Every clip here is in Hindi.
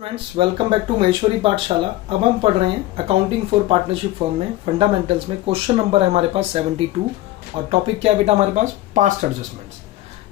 Friends, welcome back to Maheshwari Pathshala. अब हम पढ़ रहे हैं अकाउंटिंग फॉर पार्टनरशिप फर्म में फंडामेंटल्स में। क्वेश्चन नंबर है हमारे पास 72 और टॉपिक क्या है बेटा हमारे पास? Past adjustments.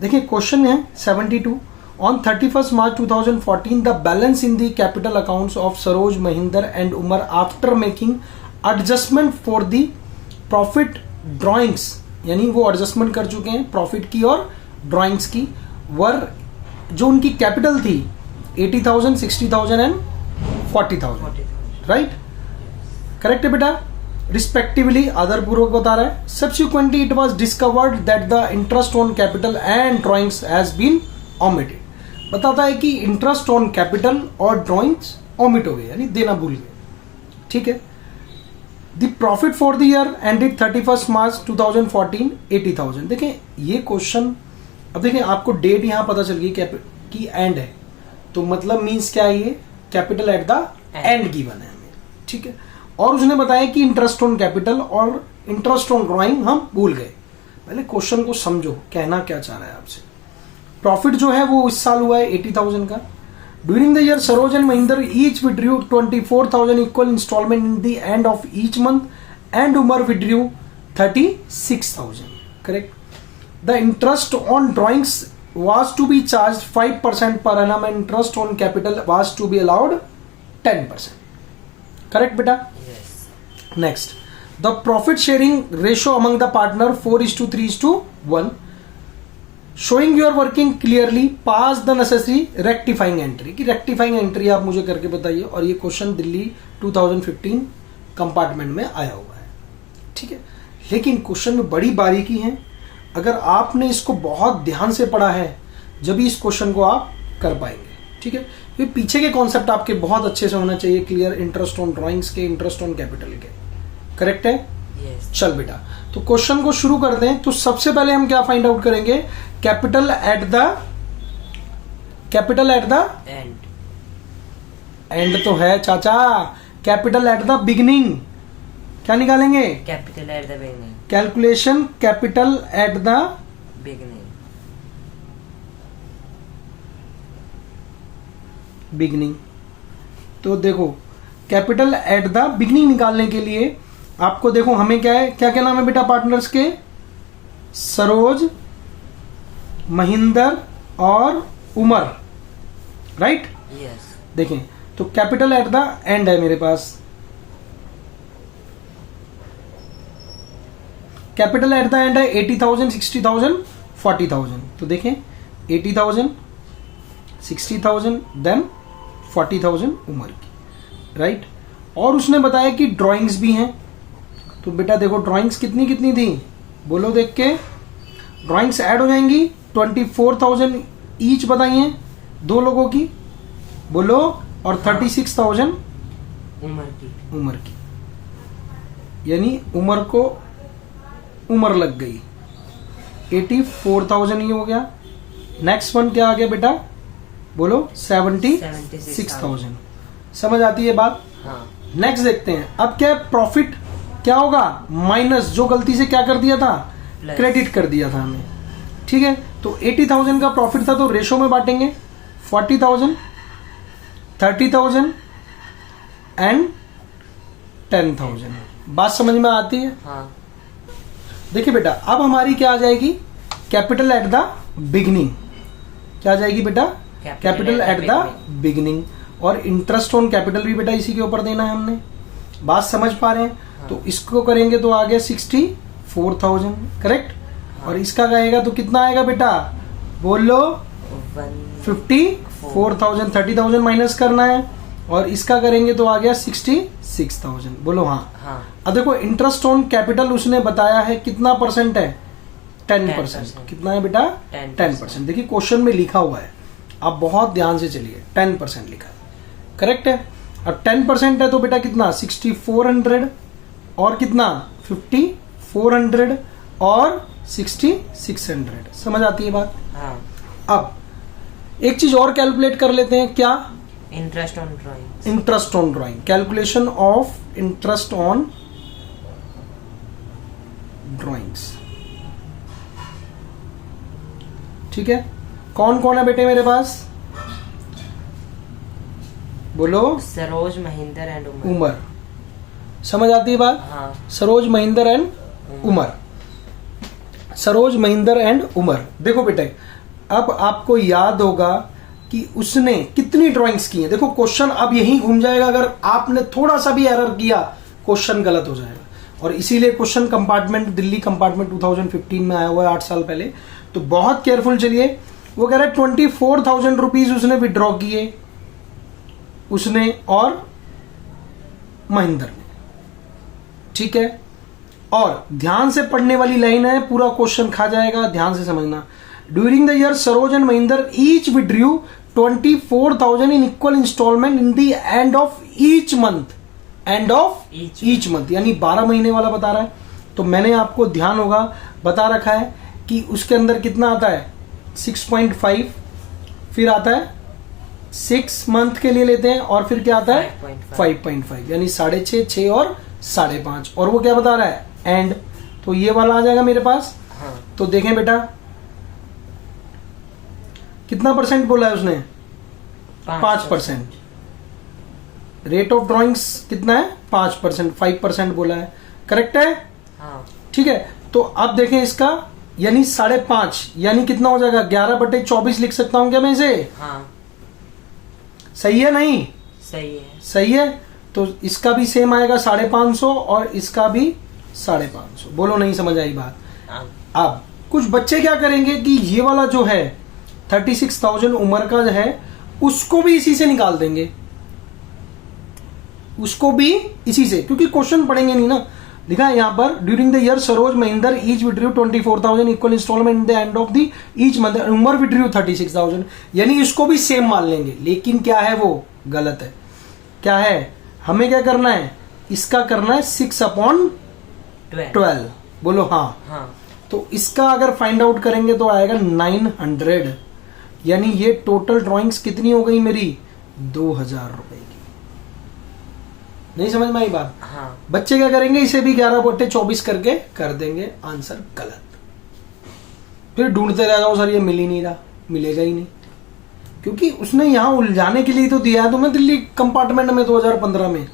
देखिए क्वेश्चन है 72। On 31 March 2014 the balance in the capital accounts of Saroj Mahinder and Umar after making adjustment for the profit drawings, यानी वो एडजस्टमेंट कर चुके हैं प्रॉफिट की और ड्राइंग्स की, वर जो उनकी कैपिटल थी 80,000, 60,000 एंड 40,000, राइट? करेक्ट है बेटा? रिस्पेक्टिवली आदर पूर्वक बता रहा है। Subsequently it was discovered that the interest on capital and drawings has been omitted. बताता है कि इंटरेस्ट ऑन कैपिटल और ड्राइंग्स ओमिट हो गए, यानी देना भूल गए। ठीक है। The profit for the year ended 31 March 2014 80,000। देखें ये क्वेश्चन, अब देखें आपको डेट यहां पता चल गई कि एंड है, तो मतलब मीन्स क्या है, ये capital at the end given है हमें। ठीक है। और उसने बताया कि इंटरेस्ट ऑन कैपिटल और इंटरेस्ट ऑन ड्राइंग हम भूल गए। पहले क्वेश्चन को समझो, कहना क्या चाह रहा है आपसे। प्रॉफिट जो है वो इस साल हुआ है 80,000 का। During the year Saroj and Mahinder each withdrew 24,000 equal installment in the end of each month and Umar withdrew 36,000। Correct. The interest on drawings was to be charged 5% per annum and interest on capital was to be allowed 10%. Correct beta? Yes. Next, the profit sharing ratio among the partner 4:3:1. Showing you are working clearly, pass the necessary rectifying entry. कि rectifying entry आप मुझे करके बताइए। और ये क्वेश्चन दिल्ली 2015 कंपार्टमेंट में आया हुआ है। ठीक है। लेकिन क्वेश्चन में बड़ी बारीकी है। अगर आपने इसको बहुत ध्यान से पढ़ा है जब भी इस क्वेश्चन को आप कर पाएंगे। ठीक है। ये पीछे के कॉन्सेप्ट आपके बहुत अच्छे से होना चाहिए क्लियर, इंटरेस्ट ऑन ड्राइंग्स के, इंटरेस्ट ऑन कैपिटल के। करेक्ट है? Yes. चल बेटा, तो क्वेश्चन को शुरू कर दें। तो सबसे पहले हम क्या फाइंड आउट करेंगे? कैपिटल एट द एंड तो है चाचा। कैपिटल एट द बिगिनिंग क्या निकालेंगे? Capital at the beginning. Calculation capital at the beginning. तो देखो कैपिटल एट द बिगिनिंग निकालने के लिए आपको देखो हमें क्या है, क्या क्या नाम है बेटा पार्टनर्स के? सरोज, महिंदर और उमर, राइट? Yes. देखें तो कैपिटल एट द एंड है मेरे पास। कैपिटल एट द एंड है 80,000, 60,000, 40,000। तो देखें 80,000, 60,000 देन 40,000 उमर की, राइट? और उसने बताया कि ड्राइंग्स भी हैं। तो बेटा देखो ड्राइंग्स कितनी कितनी थी, बोलो देख के। ड्राइंग्स ऐड हो जाएंगी 24,000 ईच बताइए दो लोगों की, बोलो। और 36,000 उमर की, यानी उमर को उम्र लग गई। 84,000 ही हो गया। नेक्स्ट वन क्या आ गया बेटा, बोलो? 76,000। समझ आती है बात? हाँ. नेक्स्ट देखते हैं। अब क्या प्रॉफिट क्या होगा? माइनस, जो गलती से क्या कर दिया था? क्रेडिट कर दिया था हमें। ठीक है। तो 80,000 का प्रॉफिट था, तो रेशो में बांटेंगे 40,000, 30,000 एंड 10,000। बात समझ में आती है? हाँ. देखिए बेटा अब हमारी क्या आ जाएगी? Capital at the beginning. क्या आ जाएगी बेटा? Capital at the beginning. और इंटरेस्ट ऑन कैपिटल भी बेटा इसी के ऊपर देना है हमने। बात समझ पा रहे हैं? हाँ. तो इसको करेंगे तो आ गया 64,000, करेक्ट? हाँ. और इसका आएगा तो कितना आएगा बेटा, बोलो? 54,000। 30,000 माइनस करना है और इसका करेंगे तो आ गया 66,000, बोलो? हाँ। अब देखो इंटरेस्ट ऑन कैपिटल उसने बताया है कितना परसेंट है? 10%। कितना है बेटा? 10%। देखिए क्वेश्चन में लिखा हुआ है, आप बहुत ध्यान से चलिए। 10% लिखा है, करेक्ट है? अब 10% है तो बेटा कितना? 6400 और कितना? 5400 और 6600। समझ आती है बात? हाँ. अब एक चीज और कैलकुलेट कर लेते हैं। क्या? Interest on drawings. Interest on drawing. Calculation of interest on drawings. ठीक है। कौन कौन है बेटे मेरे पास? बोलो। सरोज महिंदर एंड उमर। उमर। समझ आती है बात? हाँ। सरोज महिंदर एंड उमर। सरोज महिंदर एंड उमर। देखो बेटे, अब आपको याद होगा कि उसने कितनी ड्राइंग्स की हैं। देखो क्वेश्चन अब यही घूम जाएगा, अगर आपने थोड़ा सा भी एरर किया क्वेश्चन गलत हो जाएगा। और इसीलिए क्वेश्चन कंपार्टमेंट, दिल्ली कंपार्टमेंट 2015 में आया हुआ है, 8 साल पहले। तो बहुत केयरफुल चलिए। वो कह रहा है 24,000 रुपीज उसने विड्रॉ किए, उसने और महिंदर ने। ठीक है, और ध्यान से पढ़ने वाली लाइन है, पूरा क्वेश्चन खा जाएगा, ध्यान से समझना। During the year Saroj and Mahinder each withdrew 24,000 in equal installment in the end of each month. End of each month यानी 12 महीने वाला बता रहा है। तो मैंने आपको ध्यान होगा बता रखा है कि उसके अंदर कितना आता है 6.5, फिर आता है 6 मंथ के लिए लेते हैं, और फिर क्या आता है 5.5 यानी 6.5, 6 और 5.5। और वो क्या बता रहा है एंड, तो ये वाला आ जाएगा मेरे पास। हाँ। तो देखें बेटा कितना परसेंट बोला है उसने, 5%। रेट ऑफ ड्रॉइंग्स कितना है 5%, 5% बोला है, करेक्ट है। हाँ। ठीक है, तो अब देखें इसका, यानी 5.5 यानी कितना हो जाएगा 11/24 लिख सकता हूं क्या मैं इसे? हाँ। सही है नहीं? सही है। सही है। तो इसका भी सेम आएगा 550 और इसका भी 550। बोलो नहीं समझ आई बात? हाँ। अब कुछ बच्चे क्या करेंगे कि ये वाला जो है 36,000 उम्र का जो है उसको भी इसी से निकाल देंगे, उसको भी इसी से, क्योंकि क्वेश्चन पढ़ेंगे नहीं ना। लिखा है यहाँ पर during the year Saroj Mahinder each withdrew 24,000 equal installment in the end of the each month, Umar withdrew 36,000, यानी इसको भी सेम मान लेंगे। लेकिन क्या है वो गलत है। क्या है, हमें क्या करना है, इसका करना है 6/12। बोलो हाँ। हाँ। तो इसका अगर फाइंड आउट करेंगे तो आएगा 900, यानी ये टोटल ड्राइंग्स कितनी हो गई मेरी 2,000 रुपए की। नहीं समझ में आई बात? हाँ। बच्चे क्या करेंगे, इसे भी 11/24 करके कर देंगे आंसर गलत। फिर ढूंढते रह जाओ सर ये मिल ही नहीं रहा, मिलेगा ही नहीं, क्योंकि उसने यहां उलझाने के लिए तो दिया है तुम्हें दिल्ली कंपार्टमेंट में 2015 में।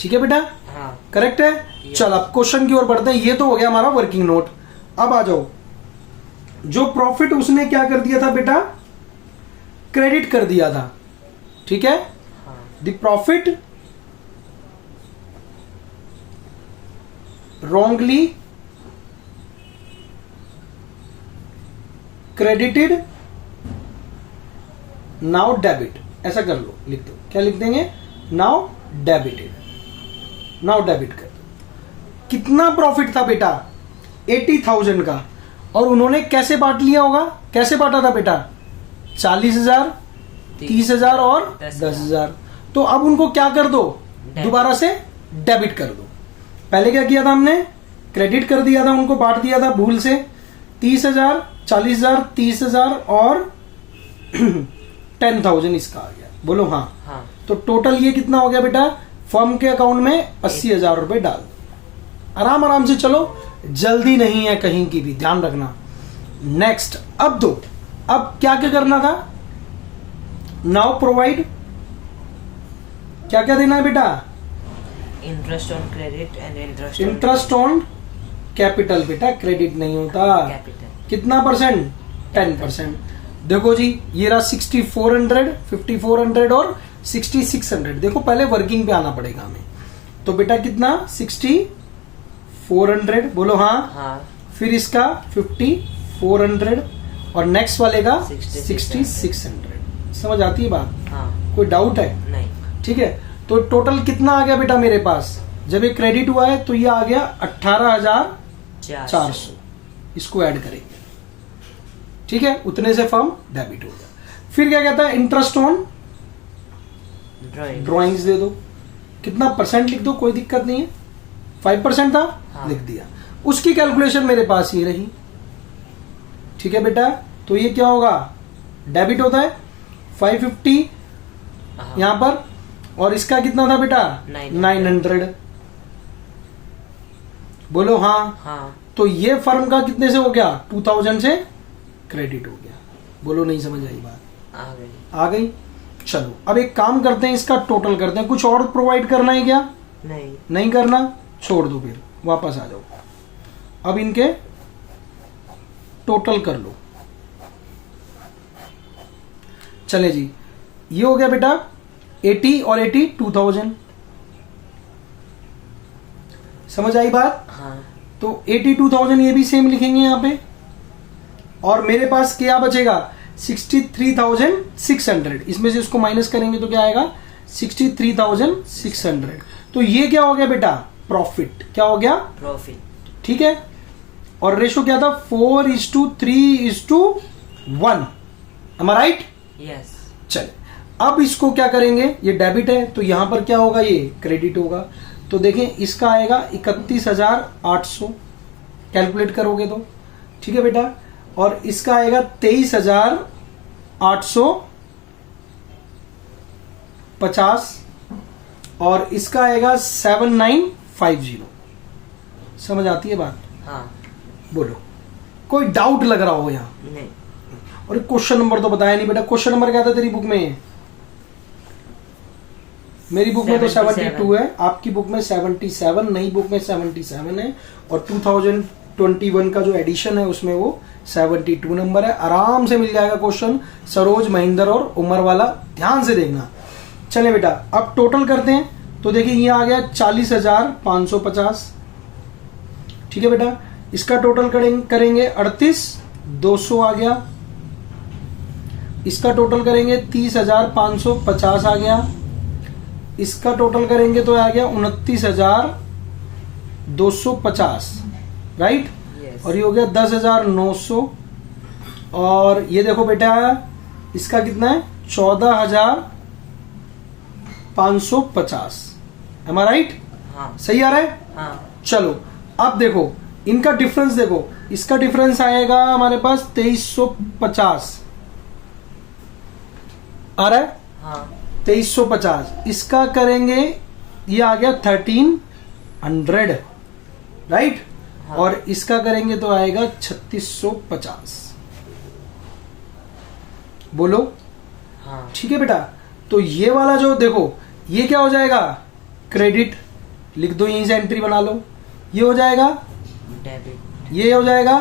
ठीक है बेटा? हाँ। करेक्ट है। चल अब क्वेश्चन की ओर बढ़ते हैं। ये तो हो गया हमारा वर्किंग नोट। अब आ जाओ, जो प्रॉफिट उसने क्या कर दिया था बेटा, क्रेडिट कर दिया था। ठीक है, the profit wrongly credited now debit, ऐसा कर लो, लिख दो। क्या लिख देंगे, now debited, now debit कर दो। कितना प्रॉफिट था बेटा 80,000 का, और उन्होंने कैसे बांट लिया होगा, कैसे बांटा था बेटा 40,000, 30,000 और 10,000। तो अब उनको क्या कर दो, दोबारा से डेबिट कर दो। पहले क्या किया था हमने, क्रेडिट कर दिया था, उनको बांट दिया था भूल से 30,000, 40,000, 30,000 और 10,000 इसका आ गया। बोलो हाँ। हाँ। तो टोटल ये कितना हो गया बेटा, फर्म के अकाउंट में 80,000 रुपए डाल दो। आराम आराम से चलो, जल्दी नहीं है कहीं की भी, ध्यान रखना। नेक्स्ट, अब दो, अब क्या क्या करना था, नाउ प्रोवाइड, क्या क्या देना है बेटा, interest on credit and interest on capital. बेटा क्रेडिट नहीं होता, कैपिटल। कितना परसेंट, 10%। देखो जी ये रहा 6400, 5400 और 6600। देखो पहले वर्किंग पे आना पड़ेगा हमें। तो बेटा कितना 6400, बोलो हाँ। हाँ। फिर इसका 5400 और नेक्स्ट वाले का 6600। समझ आती है बात? हाँ। कोई डाउट है? नहीं। ठीक है, तो टोटल कितना आ गया बेटा मेरे पास, जब ये क्रेडिट हुआ है तो ये आ गया 18,400। इसको ऐड करेंगे, ठीक है, उतने से फर्म डेबिट हो गया। फिर क्या कहता है, इंटरेस्ट ऑन ड्राइंग्स दे दो, कितना परसेंट लिख दो, कोई दिक्कत नहीं है, 5% था। हाँ। लिख दिया। उसकी कैलकुलेशन मेरे पास ये रही। ठीक है बेटा, तो ये क्या होगा, डेबिट होता है 550 यहां पर, और इसका कितना था बेटा 900। बोलो हाँ। हाँ। तो ये फर्म का कितने से हो गया, 2000 से क्रेडिट हो गया। बोलो नहीं समझ आई बात? आ गई। आ गई। चलो अब एक काम करते हैं, इसका टोटल करते हैं। कुछ और प्रोवाइड करना है क्या? नहीं। नहीं करना, छोड़ दो, फिर वापस आ जाओ। अब इनके टोटल कर लो। चले जी, ये हो गया बेटा 80 और 80 2000। समझ आई बात? हाँ। तो 82,000 ये भी सेम लिखेंगे यहां पे। और मेरे पास क्या बचेगा? 63,600। इसमें से इसको माइनस करेंगे तो क्या आएगा? 63,600। तो ये क्या हो गया बेटा? प्रॉफिट। क्या हो गया? प्रॉफिट। ठीक है। और रेशो क्या था? 4:3:1। एम आई राइट? यस। चले, अब इसको क्या करेंगे? ये डेबिट है तो यहां पर क्या होगा? ये क्रेडिट होगा। तो देखें, इसका आएगा 31,800 कैलकुलेट करोगे तो। ठीक है बेटा। और इसका आएगा 23,850 और इसका आएगा 7950। समझ आती है बात? हाँ। बोलो, कोई डाउट लग रहा हो यहाँ? नहीं। और क्वेश्चन नंबर तो बताया नहीं बेटा। क्वेश्चन नंबर क्या था तेरी बुक में? मेरी बुक में तो 72 है, आपकी बुक में 77, नई बुक में 77 है और 2021 का जो एडिशन है उसमें वो 72 नंबर है। आराम से मिल जाएगा क्वेश्चन, सरोज, महेंद्र और उमर वाला। ध्यान से देखना। चले बेटा, अब टोटल करते हैं। तो देखिए ये आ गया 40,550। ठीक है बेटा। इसका टोटल करेंगे 38,200 आ गया। इसका टोटल करेंगे 30,550 आ गया। इसका टोटल करेंगे तो आ गया 29,250। राइट? यस। और ये हो गया 10,900। और ये देखो बेटा, इसका कितना है? 14,550। एम आई राइट? हाँ। सही आ रहा है? हाँ। चलो अब देखो, इनका डिफरेंस देखो। इसका डिफरेंस आएगा हमारे पास 2350 आ रहा है। हाँ। 2350। इसका करेंगे, ये आ गया 1300। राइट? हाँ। और इसका करेंगे तो आएगा 3650। बोलो। हाँ। ठीक है बेटा। तो ये वाला जो देखो, ये क्या हो जाएगा? क्रेडिट। लिख दो, यहीं से एंट्री बना लो। ये हो जाएगा डेबिट। ये हो जाएगा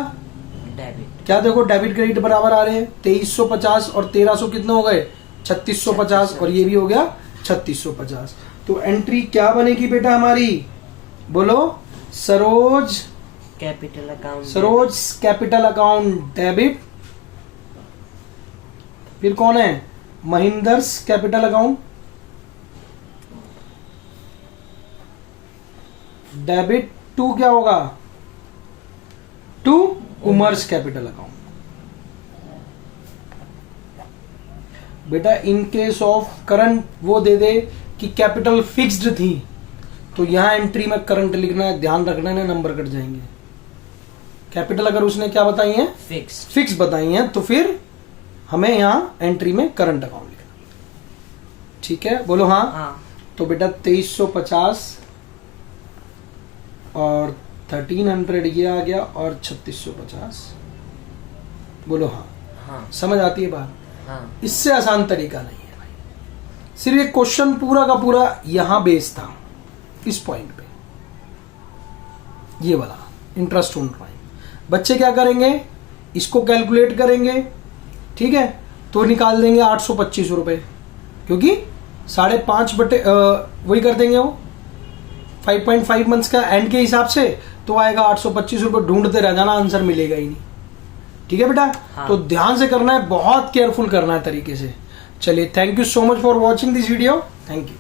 डेबिट। क्या? देखो, डेबिट क्रेडिट बराबर आ रहे हैं। 2350 और 1300 कितने हो गए? 3650। और ये भी हो गया 3650। तो एंट्री क्या बनेगी बेटा हमारी? बोलो। Saroj capital account. Saroj capital account debit. फिर कौन है? Mahinder's capital account debit to क्या होगा? To Umar's capital account. बेटा इन केस ऑफ करंट वो दे दे कि कैपिटल फिक्स्ड थी तो यहां एंट्री में करंट लिखना है। ध्यान रखना है, नंबर कट जाएंगे। कैपिटल अगर उसने क्या बताई है? फिक्स बताई है, तो फिर हमें यहां एंट्री में करंट अकाउंट लिखना। ठीक है? बोलो हाँ। हाँ। तो बेटा 2350 और 1300 ये आ गया और 3650। बोलो हाँ। हाँ। समझ आती है बात? हाँ। इससे आसान तरीका नहीं है भाई। सिर्फ एक क्वेश्चन पूरा का पूरा यहां बेस था, इस पॉइंट पे, ये वाला इंटरेस्ट ऑन प्राइम। बच्चे क्या करेंगे? इसको कैलकुलेट करेंगे। ठीक है? तो निकाल देंगे 825 रुपए, क्योंकि 5.5 बटे वही कर देंगे वो 5.5 मंथ्स का एंड के हिसाब से। तो आएगा 825 रुपए। ढूंढते रह जाना, आंसर मिलेगा ही नहीं। ठीक है बेटा? हाँ। तो ध्यान से करना है, बहुत केयरफुल करना है तरीके से। चलिए, thank you so much for watching this video. Thank you.